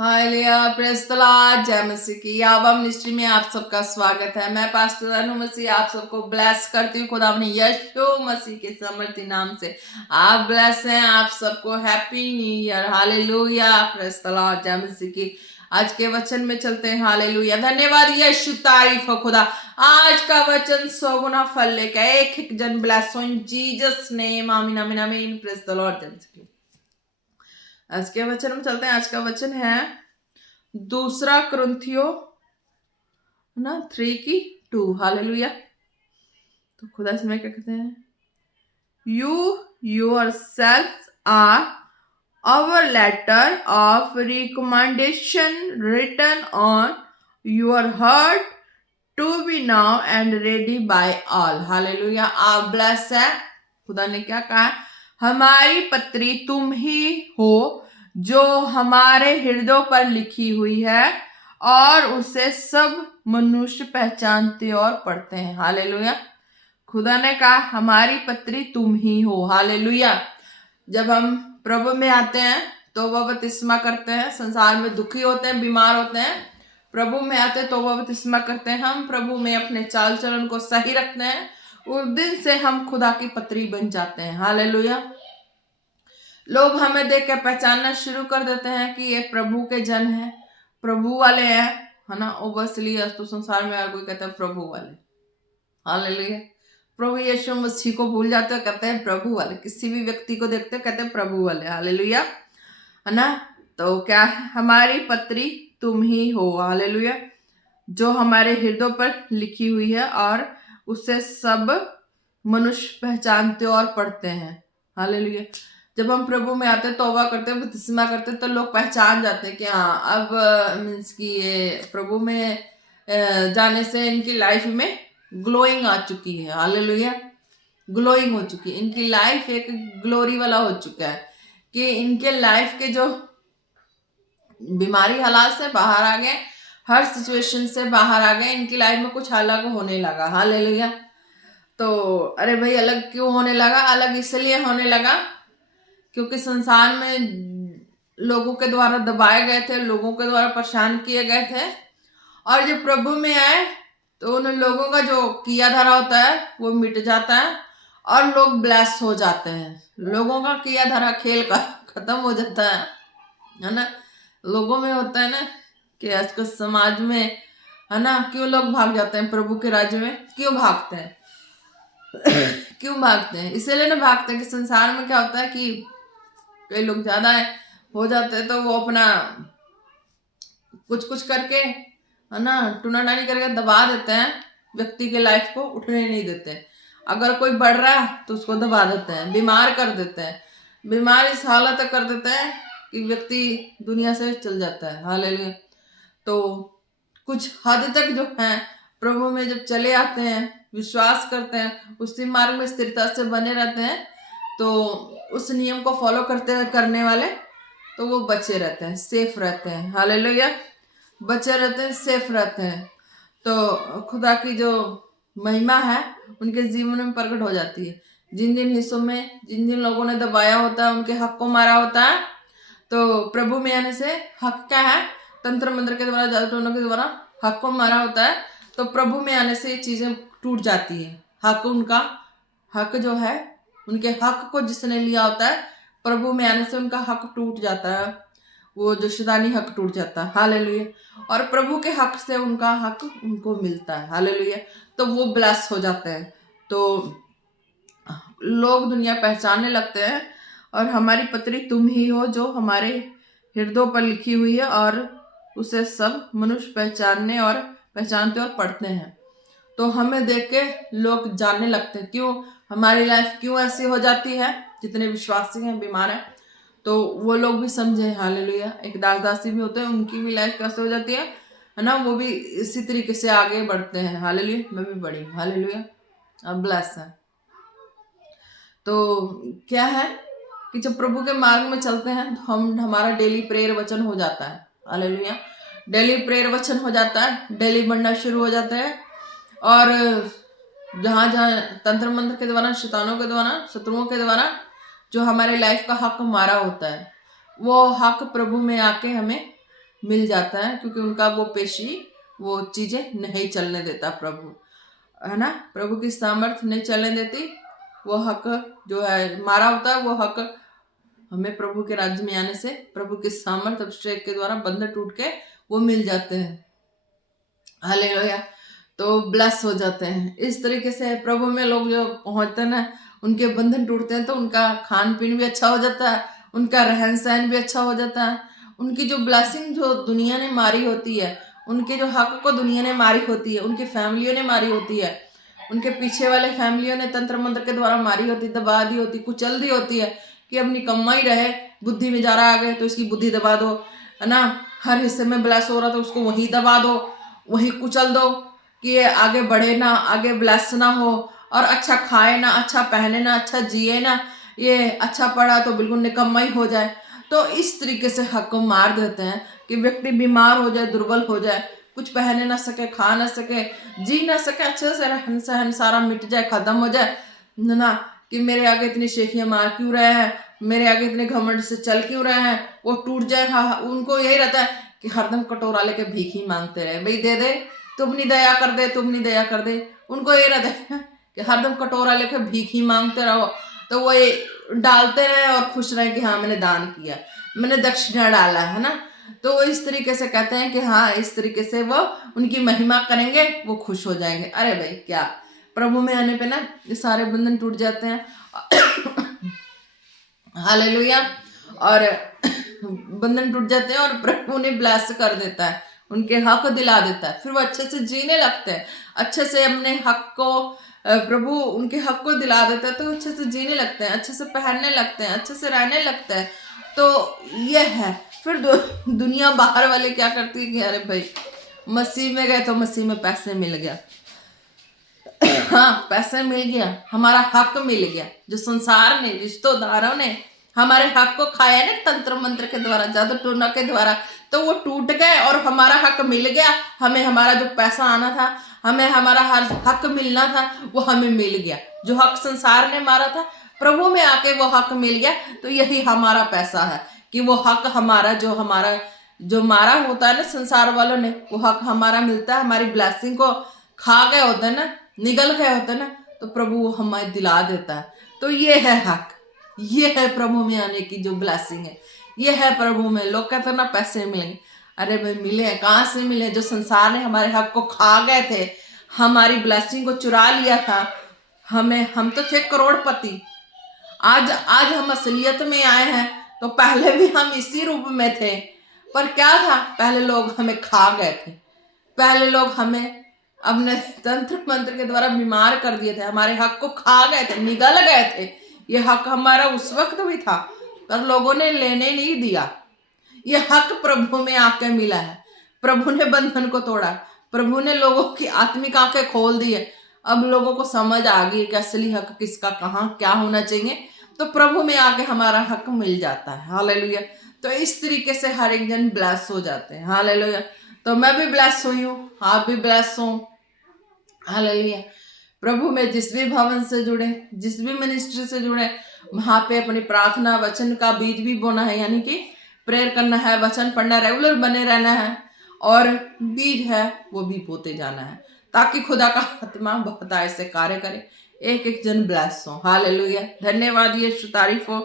Hallelujah, praise the Lord, जय मसीह की याबम ministry में आप सबका स्वागत है। मैं पास्टर अनु मसीह आप सबको ब्लेस करती हूँ खुदा अपने यीशु मसीह के समर्थी नाम से। आप ब्लेस हैं, आप सबको happy new year. Hallelujah, praise the Lord, जय मसीह की। आज के वचन में चलते हैं। हालेलुया, धन्यवाद यीशु, तारीफ हो खुदा। आज का वचन 100 गुना फल लेकर एक जन ब्लेस हो इन जीसस नेम, आमीन आमीन आमीन। प्रेज़ द लॉर्ड, जय मसीह की। आज के वचन में चलते हैं। आज का वचन है दूसरा कुरिन्थियों 3:2। हालेलुया। तो खुदा से क्या कहते हैं, you yourselves are our letter of recommendation written on your heart to be now and ready by all. Hallelujah, आप ब्लेस है। खुदा ने क्या कहा, हमारी पत्री तुम ही हो जो हमारे हृदयों पर लिखी हुई है और उसे सब मनुष्य पहचानते और पढ़ते हैं। हालेलुया, खुदा ने कहा हमारी पत्री तुम ही हो। हालेलुया, जब हम प्रभु में आते हैं तो वह बपतिस्मा करते हैं। संसार में दुखी होते हैं, बीमार होते हैं, प्रभु में आते तो वह बपतिस्मा करते हैं। हम प्रभु में अपने चाल चलन को सही रखते हैं, उस दिन से हम खुदा की पत्री बन जाते हैं। हालेलुया, लोग हमें देख के पहचानना शुरू कर देते हैं कि ये प्रभु के जन हैं, प्रभु वाले हैं, है ना। ओबसली तो संसार में हर कोई कहता है प्रभु वाले। हालेलुया, प्रभु यीशु मसीह को भूल जाते हैं, कहते हैं प्रभु वाले। किसी भी व्यक्ति को देखते हैं कहते हैं प्रभु वाले। हालेलुया, है ना। तो क्या हमारी पत्री तुम ही हो। हालेलुया, जो हमारे हृदय पर लिखी हुई है और उसे सब मनुष्य पहचानते और पढ़ते हैं। हालेलुया, जब हम प्रभु में आते तौबा करते बपतिस्मा करते तो लोग पहचान जाते हैं कि हाँ, अब मीन्स कि ये प्रभु में जाने से इनकी लाइफ में ग्लोइंग आ चुकी है। हालेलुया, ग्लोइंग हो चुकी है, इनकी लाइफ एक ग्लोरी वाला हो चुका है कि इनके लाइफ के जो बीमारी हालात से बाहर आ गए, हर सिचुएशन से बाहर आ गए, इनकी लाइफ में कुछ अलग होने लगा। हालेलुया, तो अरे भाई अलग क्यों होने लगा? अलग इसलिए होने लगा क्योंकि संसार में लोगों के द्वारा दबाए गए थे, लोगों के द्वारा परेशान किए गए थे, और जब प्रभु में आए तो उन लोगों का जो किया धरा होता है वो मिट जाता है और लोग ब्लेस हो जाते हैं। लोगों का किया धरा खेल का खत्म हो जाता है ना। लोगों में होता है ना कि आजकल समाज में, है ना, क्यों लोग भाग जाते हैं प्रभु के राज्य में? क्यों भागते हैं? क्यों भागते हैं? इसलिए ना भागते हैं कि संसार में क्या होता है कि कई लोग ज्यादा हो जाते हैं तो वो अपना कुछ करके, है ना, टूनाटानी करके दबा देते हैं, व्यक्ति के लाइफ को उठने नहीं देते। अगर कोई बढ़ रहा है तो उसको दबा देते हैं, बीमार कर देते हैं, बीमार इस हालत तक कर देते हैं कि व्यक्ति दुनिया से चल जाता है। हालेलुया, तो कुछ हद तक जो है प्रभु में जब चले आते हैं, विश्वास करते हैं, उसी मार्ग में स्थिरता से बने रहते हैं, तो उस नियम को फॉलो करने वाले तो वो बचे रहते हैं, सेफ रहते हैं। हालेलुया, बचे रहते हैं, सेफ रहते हैं। तो खुदा की जो महिमा है उनके जीवन में प्रकट हो जाती है। जिन जिन हिस्सों में जिन जिन लोगों ने दबाया होता है, उनके हक को मारा होता है, तो प्रभु में आने से हक क्या है, तंत्र मंत्र के द्वारा, जादू टोनों के द्वारा हक को मारा होता है, तो प्रभु में आने से ये चीजें टूट जाती है। हक, उनका हक जो है, उनके हक को जिसने लिया होता है, प्रभु में आने से उनका हक टूट जाता है, वो जो शैतानी हक टूट जाता है। हालेलुया, और प्रभु के हक से उनका हक उनको मिलता है। हालेलुया, तो वो ब्लेस हो जाते हैं, तो लोग दुनिया पहचानने लगते हैं। और हमारी पत्री तुम ही हो जो हमारे हृदयों पर लिखी हुई है और उसे सब मनुष्य पहचानते और पढ़ते हैं। तो हमें देख के लोग जानने लगते हैं क्यों हमारी लाइफ क्यों ऐसी हो जाती है। जितने विश्वासी हैं, बीमार हैं, तो वो लोग भी समझे। हालेलुया, एक दास दासी भी होते हैं, उनकी भी लाइफ कैसे हो जाती है ना, वो भी इसी तरीके से आगे बढ़ते हैं। हालेलुया, मैं भी बढ़ी। हालेलुया, अब ब्लेस है। तो क्या है कि जब प्रभु के मार्ग में चलते हैं तो हमारा डेली प्रेयर वचन हो जाता है। हालेलुया, डेली प्रेयर वचन हो जाता है, डेली बढ़ना शुरू हो जाता है। और जहाँ जहाँ तंत्र मंत्र के द्वारा, शैतानों के द्वारा, शत्रुओं के द्वारा जो हमारे लाइफ का हक मारा होता है, वो हक प्रभु में आके हमें मिल जाता है, क्योंकि उनका वो पेशी वो चीज़ें नहीं चलने देता प्रभु, है ना। प्रभु की सामर्थ नहीं चलने देती। वो हक जो है मारा होता है, वो हक हमें प्रभु के राज्य में आने से प्रभु की सामर्थ अभिषेक के द्वारा बंधन टूट के वो मिल जाते हैं। हालेलुया। तो ब्लेस हो जाते हैं। इस तरीके से प्रभु में लोग जो पहुंचते हैं ना, उनके बंधन टूटते हैं तो उनका खान पीन भी अच्छा हो जाता है, उनका रहन सहन भी अच्छा हो जाता है। उनकी जो ब्लेसिंग जो दुनिया ने मारी होती है, उनके जो हक को दुनिया ने मारी होती है, उनकी फैमिलियों ने मारी होती है, उनके पीछे वाले फैमिलियों ने तंत्र मंत्र के द्वारा मारी होती, दबा दी होती, कुचल दी होती है कि अपनी कमाई रहे, बुद्धि में जा रहा आगे तो इसकी बुद्धि दबा दो, है ना। हर हिस्से में ब्लेस हो रहा तो उसको वहीं दबा दो, वहीं कुचल दो कि ये आगे बढ़े ना, आगे ब्लेस ना हो, और अच्छा खाए ना, अच्छा पहने ना, अच्छा जिए ना, ये अच्छा पढ़ा तो बिल्कुल निकम्मा ही हो जाए। तो इस तरीके से हक को मार देते हैं कि व्यक्ति बीमार हो जाए, दुर्बल हो जाए, कुछ पहने ना सके, खा ना सके, जी ना सके, अच्छे से रहन सहन सारा मिट जाए, खत्म हो जाए ना। कि मेरे आगे इतनी शेखियाँ मार क्यों रहे हैं, मेरे आगे इतने घमंड से चल क्यों रहे हैं, वो टूट जाए। हाँ, उनको यही रहता है कि हरदम कटोरा लेके भीख ही मांगते रहे, भाई दे दे, तुम नहीं दया कर दे, तुम नहीं दया कर दे। उनको ये रहता है कि हरदम कटोरा लेके भीख ही मांगते रहो, तो वो ये डालते रहे और खुश रहे कि हाँ मैंने दान किया, मैंने दक्षिणा डाला, है ना। तो वो इस तरीके से कहते हैं कि हाँ इस तरीके से वो उनकी महिमा करेंगे, वो खुश हो जाएंगे। अरे भाई क्या, प्रभु में आने पे ना ये सारे बंधन टूट जाते हैं। हालेलुया। और बंधन टूट जाते हैं और प्रभु उन्हें ब्लेस कर देता है, उनके हक दिला देता है, फिर वो अच्छे से जीने लगते हैं, अच्छे से अपने हक को प्रभु उनके हक को दिला देता है, तो अच्छे से जीने लगते हैं, अच्छे से पहनने लगते हैं, अच्छे से रहने लगते हैं। तो ये है। फिर दुनिया बाहर वाले क्या करती है कि अरे भाई मसीह में गए तो मसीह में पैसे मिल गया, हाँ पैसे मिल गया, हमारा हक मिल गया। जो संसार ने, रिश्तेदारों ने हमारे हक को खाया ना तंत्र मंत्र के द्वारा, जादू टोना के द्वारा, तो वो टूट गए और हमारा हक मिल गया। हमें हमारा जो पैसा आना था, हमें हमारा हर हक मिलना था, वो हमें मिल गया। जो हक संसार ने मारा था, प्रभु में आके वो हक मिल गया। तो यही हमारा पैसा है कि वो हक हमारा जो मारा होता है ना संसार वालों ने, वो हक हमारा मिलता है। हमारी ब्लेसिंग को खा गए होते हैं ना, निगल गए होते हैं ना, तो प्रभु वो हमें दिला देता है। तो ये है हक, ये है प्रभु में आने की जो ब्लेसिंग है, ये है प्रभु में। लोग कहते हैं ना पैसे मिलेंगे, अरे भाई मिले हैं, कहाँ से मिले? जो संसार ने हमारे हक को खा गए थे, हमारी ब्लेसिंग को चुरा लिया था। हम तो थे करोड़पति, आज आज हम असलियत में आए हैं। तो पहले भी हम इसी रूप में थे, पर क्या था, पहले लोग हमें खा गए थे, पहले लोग हमें अपने तंत्र मंत्र के द्वारा बीमार कर दिए थे, हमारे हक को खा गए थे, निगल गए थे। ये हक हमारा उस वक्त भी था, पर लोगों ने लेने नहीं दिया। ये हक प्रभु में आके मिला है। प्रभु ने बंधन को तोड़ा, प्रभु ने लोगों की आत्मिक आंखें खोल दी है। अब लोगों को समझ आ गई कि असली हक किसका कहाँ क्या होना चाहिए। तो प्रभु में आके हमारा हक मिल जाता है। हालेलुया। तो इस तरीके से हर एक जन ब्लेस हो जाते हैं। हालेलुया। तो मैं भी ब्लेस हुई हूँ, आप भी ब्लेस हो। हालेलुया। प्रभु में जिस भी भवन से जुड़े, जिस भी मिनिस्ट्री से जुड़े, वहां पे अपनी प्रार्थना वचन का बीज भी बोना है, यानी कि प्रेयर करना है, वचन पढ़ना, रेगुलर बने रहना है, और बीज है वो भी बोते जाना है, ताकि खुदा का आत्मा बहुतायत से कार्य करे, एक एक जन ब्लेस हो। हालेलुया। धन्यवाद यीशु, तारीफ हो।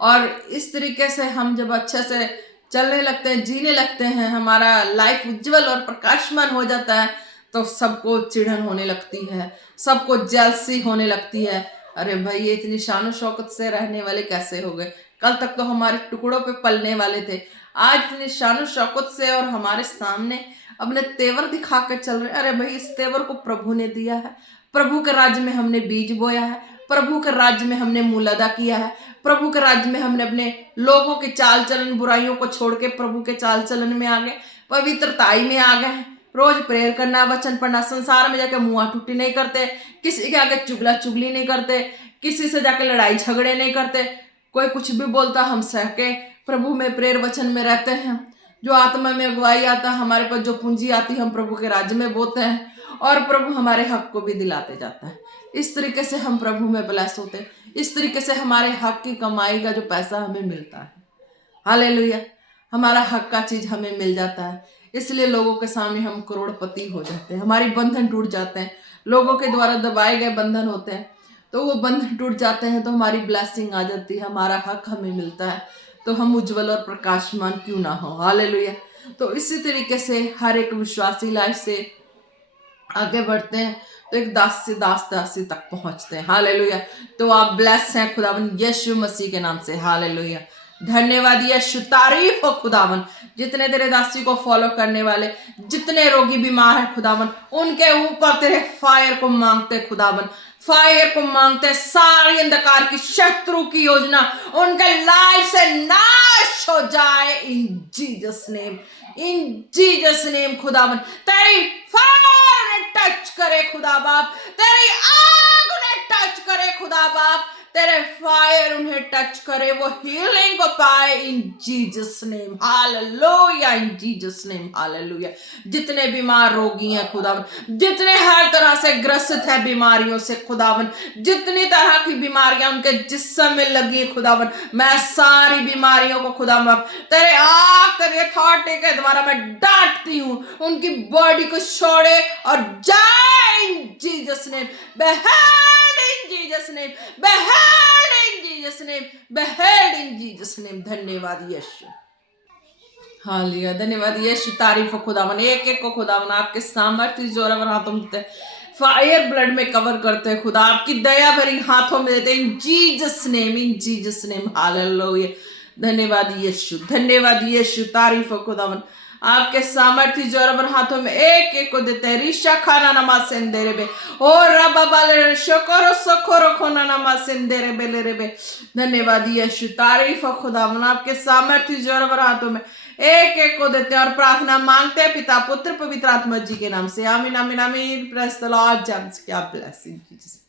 और इस तरीके से हम जब अच्छे से चलने लगते हैं, जीने लगते हैं, हमारा लाइफ उज्जवल और प्रकाशमान हो जाता है, तो सबको चिढ़न होने लगती है, सबको जेलसी होने लगती है। अरे भाई ये इतनी शान शौकत से रहने वाले कैसे हो गए? कल तक तो हमारे टुकड़ों पे पलने वाले थे, आज इतनी शान शौकत से और हमारे सामने अपने तेवर दिखा कर चल रहे। अरे भाई इस तेवर को प्रभु ने दिया है, प्रभु के राज्य में हमने बीज बोया है, प्रभु के राज्य में हमने मूल अदा किया है, प्रभु के राज्य में हमने अपने लोगों के चाल चलन बुराइयों को छोड़ के प्रभु के चाल चलन में आ गए, पवित्रताई में आ गए। रोज प्रेयर करना, वचन पढ़ना, संसार में जाके मुआ टूटी नहीं करते, किसी के आगे चुगला चुगली नहीं करते, किसी से जाके लड़ाई झगड़े नहीं करते। कोई कुछ भी बोलता हम सह के प्रभु में प्रेयर वचन में रहते हैं। जो आत्मा में अगुवाई आता, हमारे पास जो पूंजी आती, हम प्रभु के राज्य में बोते हैं, और प्रभु हमारे हक को भी दिलाते जाता है। इस तरीके से हम प्रभु में ब्लेस होते हैं। इस तरीके से हमारे हक की कमाई का जो पैसा हमें मिलता है। हालेलुया। हमारा हक का चीज हमें मिल जाता है, इसलिए लोगों के सामने हम करोड़पति हो जाते हैं, हमारी बंधन टूट जाते हैं, लोगों के द्वारा दबाए गए बंधन होते हैं, तो वो बंधन टूट जाते हैं, तो हमारी ब्लेसिंग आ जाती है, हमारा हक हमें मिलता है, तो हम उज्जवल और प्रकाशमान क्यों ना हो। हालेलुया। तो इसी तरीके से हर एक विश्वासी लाइफ से आगे बढ़ते हैं, तो एक दास से दासी तक पहुंचते हैं। हालेलुया। तो आप ब्लेस हैं खुदावन यीशु मसीह के नाम से। हालेलुया। धन्यवाद यीशु, तारीफ हो खुदावन। जितने तेरे दासी को फॉलो करने वाले, जितने रोगी बीमार हैं खुदावन, उनके ऊपर तेरे फायर को मांगते खुदावन, फायर को मांगते, सारी अंधकार की शत्रु की योजना उनके लाइफ से नाश हो जाए इन जीसस नेम, इन जीसस नेम। खुदावन तेरी फायर उन्हें टच करे खुदा बाप, तेरी आग उन्हें टच करे खुदा बाप, तेरे फायर उन्हें टच करे, वो हीलिंग को पाए इन जीसस नेम। हालेलुया, इन जीसस नेम। हालेलुया। जितने बीमार रोगी हैं खुदावन, जितने हर तरह से ग्रसित है बीमारियों से खुदावन, जितनी तरह की बीमारियां उनके जिस्म में लगी खुदावन, मैं सारी बीमारियों को खुदावन तेरे आग तेरे अथॉरिटी के द्वारा मैं डांटती हूँ, उनकी बॉडी को छोड़े और जाए इन Jesus name. behead in Jesus name, behead in Jesus name, behead in Jesus name। धन्यवाद यीशु। हालेलुया। धन्यवाद यीशु, तारीफ हो खुदावन। एक एक को खुदावन आपके सामर्थ्य जोर और हाथों में फायर ब्लड में कवर करते हैं खुदा, आपकी दया भरी हाथों में देते हैं इन जीसस नेम, इन जीसस नेम। हालेलुया। धन्यवाद यीशु, धन्यवाद यीशु, तारीफ हो खुदावन। आपके सामर्थ्य जोर और हाथों में एक एक को देते हैं। रिशा खाना नमा सेंदेरे बे ओ रबा बाले शकोरो सकोरो खोना नमा सेंदेरे बेले रे बे। धन्यवाद यीशु, तारीफ हो खुदावन। आपके सामर्थ्य जोर और हाथों में एक एक को देते हैं और प्रार्थना मांगते हैं पिता पुत्र पवित्र आत्मा जी के नाम से। आमीन आमीन आमीन। Praise the Lord. जम्स क्या ब्लेसिंग।